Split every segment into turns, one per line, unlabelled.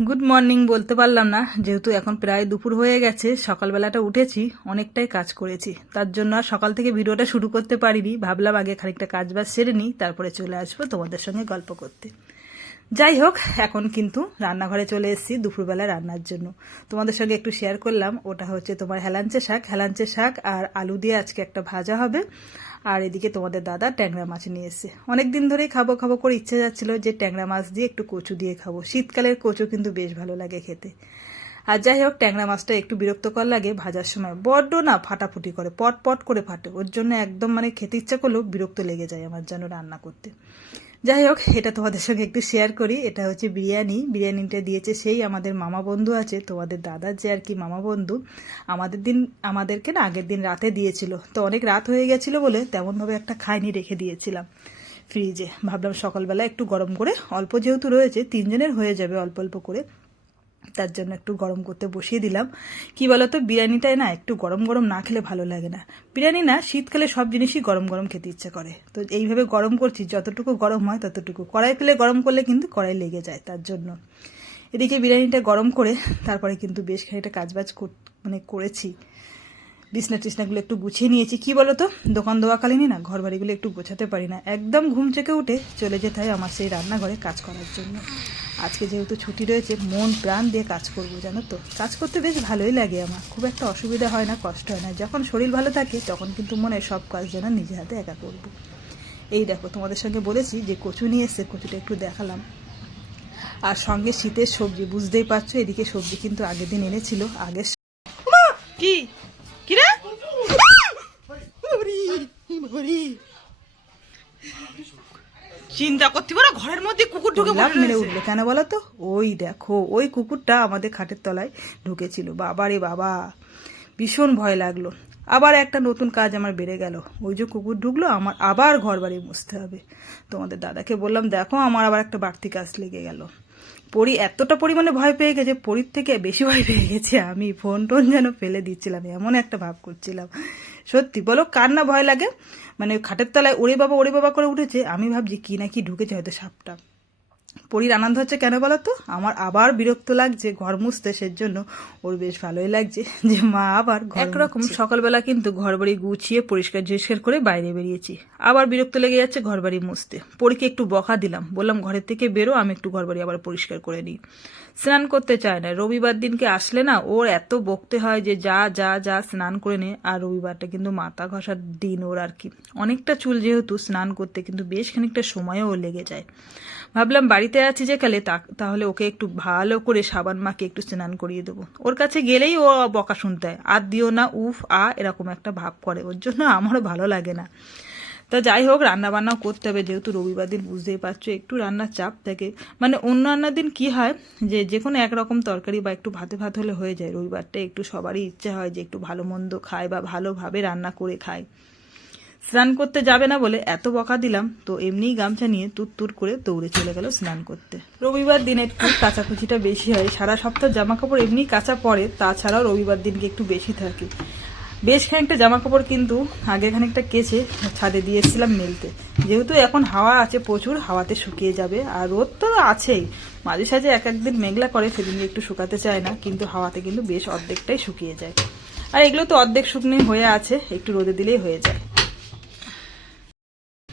Good morning বলতে পারলাম না। যেহেতু এখন প্রায় দুপুর হয়ে গেছে, সকালবেলাটা উঠেছি, অনেকটাই কাজ করেছি। তার জন্য আর সকাল থেকে ভিডিওটা শুরু করতে পারিনি। ভাবলাম আগে খানিকটা কাজ বাজ সেরে নিই, তারপরে চলে আসব তোমাদের সঙ্গে গল্প করতে। যাই হোক এখন কিন্তু রান্নাঘরে চলে এসেছি দুপুরবেলা রান্নার জন্য। তোমাদের সঙ্গে একটু শেয়ার করলাম, ওটা হচ্ছে তোমার হেলাঞ্চে শাক। হেলাঞ্চে শাক আর আলু দিয়ে আজকে একটা ভাজা হবে। আর এদিকে তোমাদের দাদা ট্যাংরা মাছ নিয়ে এসেছে। অনেক দিন ধরেই খাব খাব করে ইচ্ছে যাচ্ছিল যে ট্যাংরা মাছ দিয়ে একটু কচু দিয়ে খাব। শীতকালের কচু কিন্তু বেশ ভালো লাগে খেতে। আর যাই হোক ট্যাংরা মাছটা একটু বিরক্তকর লাগে ভাজার সময়। বড্ড না ফাটাফুটি করে পট পট করে ফাটে। ওর জন্য একদম মানে খেতে ইচ্ছা করলেও বিরক্ত লেগে যায় আমার যেন রান্না করতে। যাই হোক, এটা তোমাদের সঙ্গে একটু শেয়ার করি। এটা হচ্ছে বিরিয়ানি। বিরিয়ানিটা দিয়েছে সেই আমাদের মামা বন্ধু আছে, তোমাদের দাদার যে আর কি মামা বন্ধু। আমাদের দিন, আমাদেরকে না আগের দিন রাতে দিয়েছিল। তো অনেক রাত হয়ে গেছিল বলে তেমনভাবে একটা খাইনি রেখে দিয়েছিলাম ফ্রিজে ভাবলাম সকালবেলা একটু গরম করে, অল্প যেহেতু রয়েছে, তিনজনের হয়ে যাবে অল্প অল্প করে। তার জন্য একটু গরম করতে বসিয়ে দিলাম। কি বলতো বিরিয়ানিটাই না একটু গরম গরম না খেলে ভালো লাগে না। বিরিয়ানি না শীতকালে সব জিনিসই গরম গরম খেতে ইচ্ছে করে। তো এইভাবে গরম করছি, যতটুকু গরম হয় ততটুকু। কড়াই ফেলে গরম করলে কিন্তু কড়াই লেগে যায় তার জন্য। এদিকে বিরিয়ানিটা গরম করে তারপরে কিন্তু বেশ খানিকটা কাজবাজ মানে করেছি। বিছনা টিছনাগুলো একটু গুছিয়ে নিয়েছি। কি বলতো, দোকান দেওয়াকালীনই না ঘর বাড়িগুলো একটু গোছাতে পারি না। একদম ঘুম থেকে উঠে চলে যেতে হয় আমার সেই রান্নাঘরে কাজ করার জন্য। আজকে যেহেতু ছুটি রয়েছে, মন প্রাণ দিয়ে কাজ করব, জানো তো? কাজ করতে বেশ ভালোই লাগে আমার। খুব একটা অসুবিধা হয় না, কষ্ট হয় না। যখন শরীর ভালো থাকে, তখন কিন্তু মনে সব কাজ যেন নিজে হাতে একা করব। এই দেখো, তোমাদের সঙ্গে বলেছি যে কচু নিয়ে এসে কচুটা একটু দেখালাম। আর সঙ্গে শীতের সবজি, বুঝতেই পারছ, এদিকে সবজি কিন্তু আগের দিন এনেছিল, আগের কি? কি রে? চিন্তা করতে পারো ঘরের মধ্যে কুকুর ঢুকে মেরে উঠল কেন বলো তো? ওই দেখো ওই কুকুরটা আমাদের খাটের তলায় ঢুকেছিল। বাবা রে বাবা ভীষণ ভয় লাগল। আবার একটা নতুন কাজ আমার বেড়ে গেল। ওই যে কুকুর ঢুকলো আমার আবার ঘর বাড়ি মুছতে হবে। তোমাদের দাদাকে বললাম দেখো আমার আবার একটা বাড়তি কাজ লেগে গেল। পরি এতটা পরিমাণে ভয় পেয়ে গেছে পরির থেকে বেশি ভয় পেয়ে গেছে। আমি ফোন টোন যেন ফেলে দিচ্ছিলাম এমন একটা ভাব করছিলাম। সত্যি, বলো কার না ভয় লাগে? মানে খাটের তলায় ওরে বাবা ওরে বাবা করে উঠেছে, আমি ভাবছি কি নাকি ঢুকেছে হয়তো সাপটা। পরির আনন্দ হচ্ছে কেন বলো তো আমার আবার বিরক্ত লাগছে ঘর মুছতে সেজন্য। ওর বেশ ভালোই লাগছে যে মা আবার একরকম সকালবেলা কিন্তু ঘর বাড়ি গুছিয়ে পরিষ্কার ঝিষ্কার করে বাইরে বেরিয়েছি। আবার বিরক্ত লেগে যাচ্ছে ঘর বাড়ি মুছতে। পরীকে একটু বকা দিলাম। বললাম ঘরের থেকে বেরো আমি একটু ঘর বাড়ি আবার পরিষ্কার করে নিই। স্নান করতে চায় না। রবিবার দিনকে আসলে না ওর এত বকতে হয় যে যা যা যা স্নান করে নে। আর রবিবারটা কিন্তু মাথা ঘষার দিন ওর আর কি। অনেকটা চুল যেহেতু স্নান করতে কিন্তু বেশ খানিকটা সময়ও লেগে যায়। ভাবলাম বাড়িতে আছি যে কালে তাহলে ওকে একটু ভালো করে সাবান মাকে একটু স্নান করিয়ে দেবো। ওর কাছে গেলেই ও বকা শুনতে হয়। আর দিও না, উফ, আ, এরকম একটা ভাব করে। ওর জন্য আমারও ভালো লাগে না। তা যাই হোক রান্না বান্নাও করতে হবে। যেহেতু রবিবার দিন বুঝতেই পারছ, একটু রান্নার চাপ থাকে। মানে অন্য রান্নার দিন কি হয় যে যে কোনো একরকম তরকারি বা একটু ভাতে ভাত হলে হয়ে যায়। রবিবারটা একটু সবারই ইচ্ছে হয় যে, একটু ভালো মন্দ খায় বা ভালোভাবে রান্না করে খায়। স্নান করতে যাবে না বলে এত বকা দিলাম, তো এমনিই গামছা নিয়ে তুর করে দৌড়ে চলে গেল স্নান করতে। রবিবার দিন একটু কাচাকুচিটা বেশি হয়, সারা সপ্তাহ জামা কাপড় এমনি কাঁচা পড়ে, তাছাড়াও রবিবার দিনকে একটু বেশি থাকে। বেশ খানিকটা জামা কাপড় কিন্তু আগে খানিকটা কেচে ছাদে দিয়ে এসেছিলাম মেলতে। যেহেতু এখন হাওয়া আছে প্রচুর, হাওয়াতে শুকিয়ে যাবে, আর রোদ তো আছেই। মাঝে সাঝে এক একদিন মেঘলা করে, সেদিনকে একটু শুকাতে চায় না, কিন্তু হাওয়াতে কিন্তু বেশ অর্ধেকটাই শুকিয়ে যায়। আর এগুলো তো অর্ধেক শুকনো হয়ে আছে, একটু রোদে দিলেই হয়ে যায়।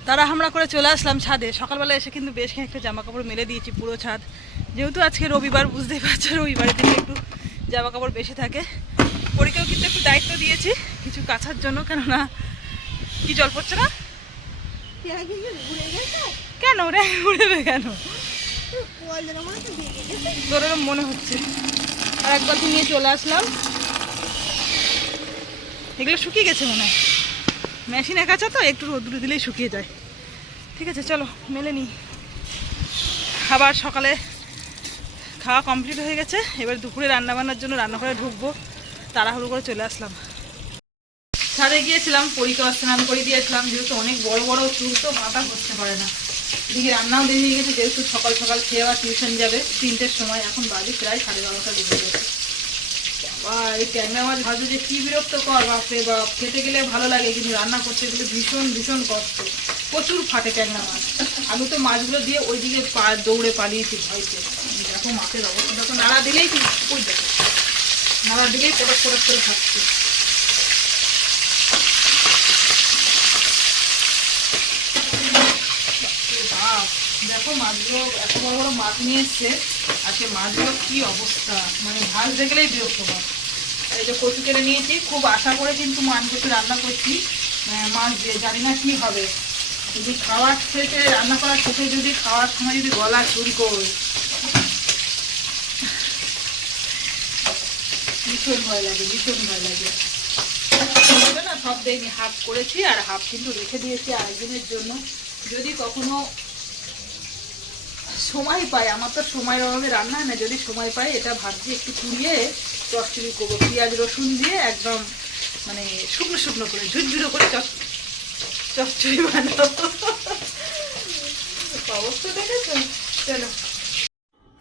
তারা হামলা করে চলে আসলাম ছাদে। সকালবেলা এসে কিন্তু বেশ একটা জামা কাপড় মেলে দিয়েছি পুরো ছাদ। যেহেতু আজকে রবিবার বুঝতেই পারছ, রবিবারের দিকে একটু জামা কাপড় বেশি থাকে। পরীকেও কিন্তু একটু দায়িত্ব দিয়েছি, কিছু কাছার জন্য, কেননা কি জল পড়ছে না? কেন রে? উড়েবে কেন? তোর মনে হচ্ছে। আর এক বালতি নিয়ে চলে আসলাম। এগুলো শুকিয়ে গেছে মনে হয়। মেশিনে কাঁচা তো, একটু রোদ্দুরে দিলেই শুকিয়ে যায়। ঠিক আছে, চলো, মেলে নিই। আবার সকালে খাওয়া কমপ্লিট হয়ে গেছে, এবার দুপুরে রান্না বান্নার জন্য রান্নাঘরে ঢুকবো, তাড়াহুড়ো করে চলে আসলাম। ছাদে গিয়েছিলাম পরিকর স্নান করে দিয়েছিলাম যেহেতু অনেক বড় বড় চুল, তো মাথা করতে পারে না। এদিকে রান্নাও দেরি হয়ে গেছে, যেহেতু সকাল সকাল খেয়ে আবার টিউশন যাবে, তিনটের সময়, এখন বাজে প্রায় সাড়ে বারোটা বেজে গেছে। বাবা, এই ট্যাংরা মাছ ভাজো যে কী বিরক্ত কর বাপরে বাপ, খেতে গেলে ভালো লাগে, কিন্তু রান্না করতে গেলে ভীষণ ভীষণ কষ্ট। প্রচুর ফাটে ট্যাংরা মাছ। আমি তো মাছগুলো দিয়ে ওইদিকে পা দৌড়ে পালিয়েছি ভয়তে
দেখো মাছের অবস্থা। দেখো নাড়া দিলেই ওই দেখো। নাড়া দিলেই পটক পটক করে খাচ্ছে। দেখো মাছগুলো এত বড় বড় মাছ নিয়ে এসছে। আজকে মাছগুলো কি অবস্থা? মানে ভাজ দেখলেই বিরক্ত হয় এই যে কচু কেটে নিয়েছি, খুব আশা করে কিন্তু মান কচু রান্না করছি। মাছ দিয়ে, জানি না কি হবে। যদি খাওয়ার শেষে রান্না করার শেষে যদি খাওয়ার সময় যদি গলা চুরি করে ভীষণ ভয় লাগে, ভীষণ ভয় লাগে। না সব দেয়নি হাফ করেছি আর হাফ কিন্তু রেখে দিয়েছি আরেকজনের জন্য। যদি কখনো সময় পাই, আমার তো সময়ের অভাবে রান্না না, যদি সময় পাই, এটা ভাবছি একটু পুড়িয়ে চচ্চড়ি করব। পেঁয়াজ রসুন দিয়ে একদম মানে শুকনো শুকনো করে, ঝুরঝুরো করে চচ চচ্চড়ি বানাবো অবস্থা দেখেছ চলো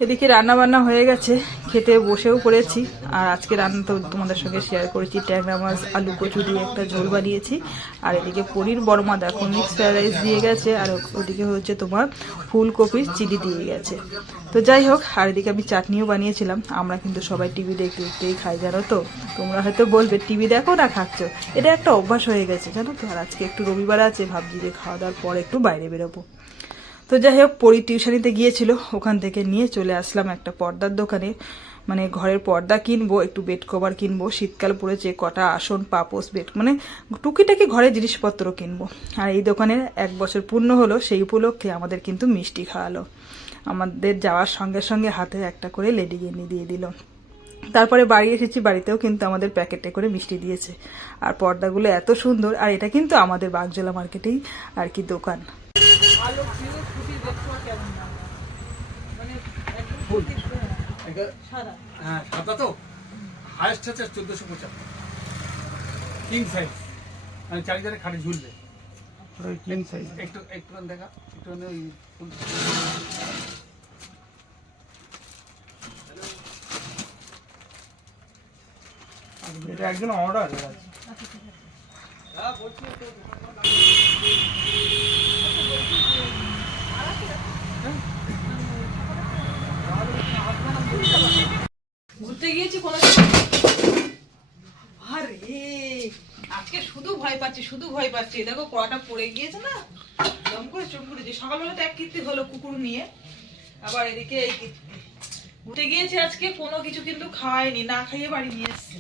এদিকে রান্না বান্না হয়ে গেছে, খেতে বসেও পড়েছি। আর আজকে রান্না তো তোমাদের সঙ্গে শেয়ার করেছি, ট্যাংরা মাছ, আলু কচু দিয়ে একটা ঝোল বানিয়েছি। আর এদিকে পনির বর্মা দেখো মিক্স ফ্রাইড রাইস দিয়ে গেছে, আর ওদিকে হচ্ছে তোমার ফুলকপির চিলি দিয়ে গেছে। তো যাই হোক, আর এদিকে আমি চাটনিও বানিয়েছিলাম, আমরা কিন্তু সবাই টিভি দেখতে দেখতেই খাই, জানো তো? তোমরা হয়তো বলবে, টিভি দেখো না, খাচ্ছ? এটা একটা অভ্যাস হয়ে গেছে, জানো তো? আর আজকে একটু রবিবার আছে, ভাবছি যে খাওয়া দাওয়ার পর একটু বাইরে বেরোবো। তো যাই হোক পরি টিউশনিতে গিয়েছিল, ওখান থেকে নিয়ে চলে আসলাম একটা পর্দার দোকানে। মানে ঘরের পর্দা কিনবো, একটু বেড কভার কিনবো, শীতকাল পড়েছে, কটা আসন পাপোস বেড মানে টুকিটাকি ঘরের জিনিসপত্র কিনবো। আর এই দোকানের এক বছর পূর্ণ হলো, সেই উপলক্ষে আমাদের কিন্তু মিষ্টি খাওয়ালো। আমাদের যাওয়ার সঙ্গে সঙ্গে হাতে একটা করে লেডি গেনি দিয়ে দিল। তারপরে বাড়ি এসেছি, বাড়িতেও কিন্তু আমাদের প্যাকেটে করে মিষ্টি দিয়েছে। আর পর্দাগুলো এত সুন্দর, আর এটা কিন্তু আমাদের বাগজোলা মার্কেটেই আর কি দোকান আলো প্রিয় ছুটি দেখছ কেমন না মানে একদম
ফুল।
হ্যাঁ,
এটা-
সাদা।
হ্যাঁ তো? হায়েস্ট হচ্ছে চোদ্দোশো পঁচাত্তর। কিং সাইজ মানে চারিধারে খাটে ঝুলবে।
ক্লিন সাইজ
একটু একটু দেখা একটু ওই ফুল-
এটা একজন অর্ডার আছে।
ঘুরতে গিয়েছি কোনো আরে, আজকে শুধু ভয় পাচ্ছি, শুধু ভয় পাচ্ছি। দেখো কড়াটা পড়ে গিয়েছে না? দম করে চুপ করেছি সকালবেলা তো এক কীর্তি হলো কুকুর নিয়ে। আবার এদিকে এই কীর্তি। ঘুরতে গিয়েছি আজকে, কোনো কিছু কিন্তু খাওয়ায়নি না খাইয়ে বাড়ি নিয়ে এসছে।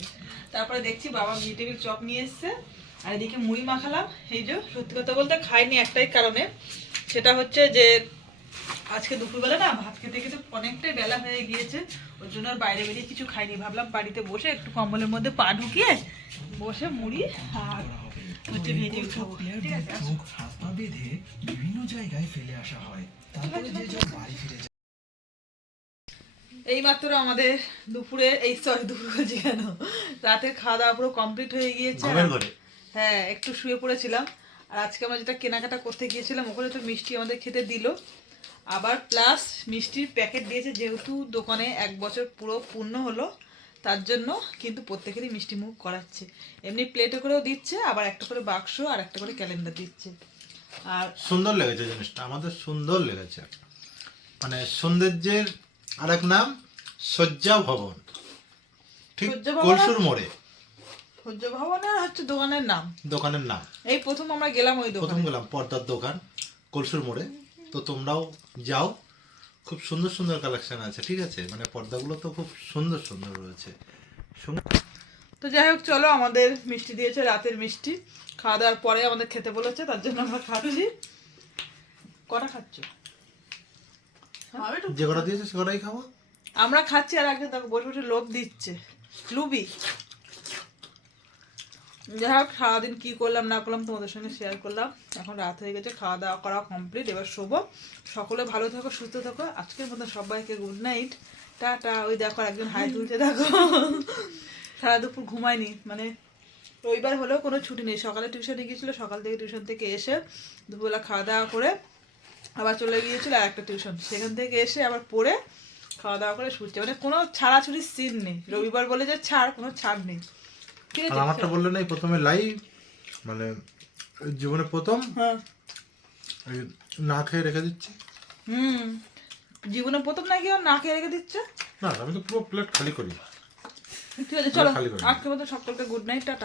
তারপরে দেখছি বাবা ভেজিটেবিল চপ নিয়ে এসছে। আর এদিকে মুড়ি মাখালাম। এই যে সত্যি কথা বলতে খাইনি একটাই কারণে। সেটা হচ্ছে যে আজকে দুপুরবেলা না ভাত খেতে খেতে অনেকটাই বেলা হয়ে গিয়েছে ওর জন্য আর বাইরে বেরিয়ে কিছু খাইনি। ভাবলাম বাড়িতে বসে একটু কম্বলের মধ্যে পা ঢুকিয়ে বসে মুড়ি আর হচ্ছে ভেজে খাব। ঠিক আছে? আসো।
চোখ হাত পা বেঁধে বিভিন্ন জায়গায় ফেলে আসা হয়। তারপরে যে যার বাড়ি ফিরে যায়।
এই আমাদের দুপুরে এই সরি দুপুর বলছি কেন? রাতের খাওয়া দাওয়া পুরো কমপ্লিট হয়ে গিয়েছে। হ্যাঁ একটু শুয়ে পড়েছিলাম। আর আজকে আমরা যেটা কেনাকাটা করতে গিয়েছিলাম ওখানে তো মিষ্টি আমাদের খেতে দিল। আবার প্লাস মিষ্টির প্যাকেট দিয়েছে যেহেতু দোকানে এক বছর পুরো পূর্ণ হলো তার জন্য কিন্তু প্রত্যেকেরই মিষ্টি মুখ করাচ্ছে। এমনি প্লেটে করেও দিচ্ছে আবার একটা করে বাক্স আর একটা করে ক্যালেন্ডার দিচ্ছে। আর
সুন্দর লেগেছে জিনিসটা আমাদের সুন্দর লেগেছে। মানে সৌন্দর্যের আর এক নাম শয্যা ভবন। ঠিক কলসুর মোড়ে।
সূর্য ভবনের হচ্ছে দোকানের নাম।
দোকানের নাম।
এই প্রথম আমরা গেলাম ওই
প্রথম গেলাম পর্দার দোকান কলসুর মোড়ে। তো তোমরাও যাও। খুব সুন্দর সুন্দর কালেকশন আছে ঠিক আছে? মানে পর্দাগুলো তো খুব সুন্দর সুন্দর রয়েছে।
তো যাই হোক চলো আমাদের মিষ্টি দিয়েছে রাতের মিষ্টি। খাওয়া দাওয়ার পরে আমাদের খেতে বলেছে তার জন্য আমরা খাচ্ছি। কটা খাচ্ছ? আমি তো-
যে কটা দিয়েছে সে কটাই খাব?
আমরা খাচ্ছি আর একজন দেখো বসে বসে লোভ দিচ্ছে। লুবি। যাই হোক সারাদিন কি করলাম, না করলাম তোমাদের সঙ্গে শেয়ার করলাম। এখন রাত হয়ে গেছে, খাওয়া দাওয়া করা কমপ্লিট এবার শোবো। সকলে ভালো থাকো, সুস্থ থাকো। আজকের মতো সবাইকে গুড নাইট টাটা, ওই দেখো একজন হাই তুলছে, দেখো। সারা দুপুর ঘুমায়নি মানে রবিবার হলেও কোনো ছুটি নেই। সকালে টিউশনে গিয়েছিল, সকাল থেকে টিউশন থেকে এসে দুপুরবেলা খাওয়া দাওয়া করে আবার চলে গিয়েছিল আর একটা টিউশন সেখান থেকে এসে আবার পড়ে খাওয়া দাওয়া করে শুচ্ছে। মানে কোনো ছাড়াছুড়ির সিন নেই। রবিবার বলে যে ছাড়, কোনো ছাড় নেই।
আর আমারটা বললে না প্রথমে লাইভ মানে জীবনে প্রথম।
হ্যাঁ।
না খেয়ে রেখে দিচ্ছি।
হুম। জীবনে প্রথম নাকি ও না খেয়ে রেখে দিচ্ছে?
না আমি তো পুরো প্লেট খালি করি।
ঠিক আছে চলো। আজকে মতো সকলকে গুড নাইট টাটা।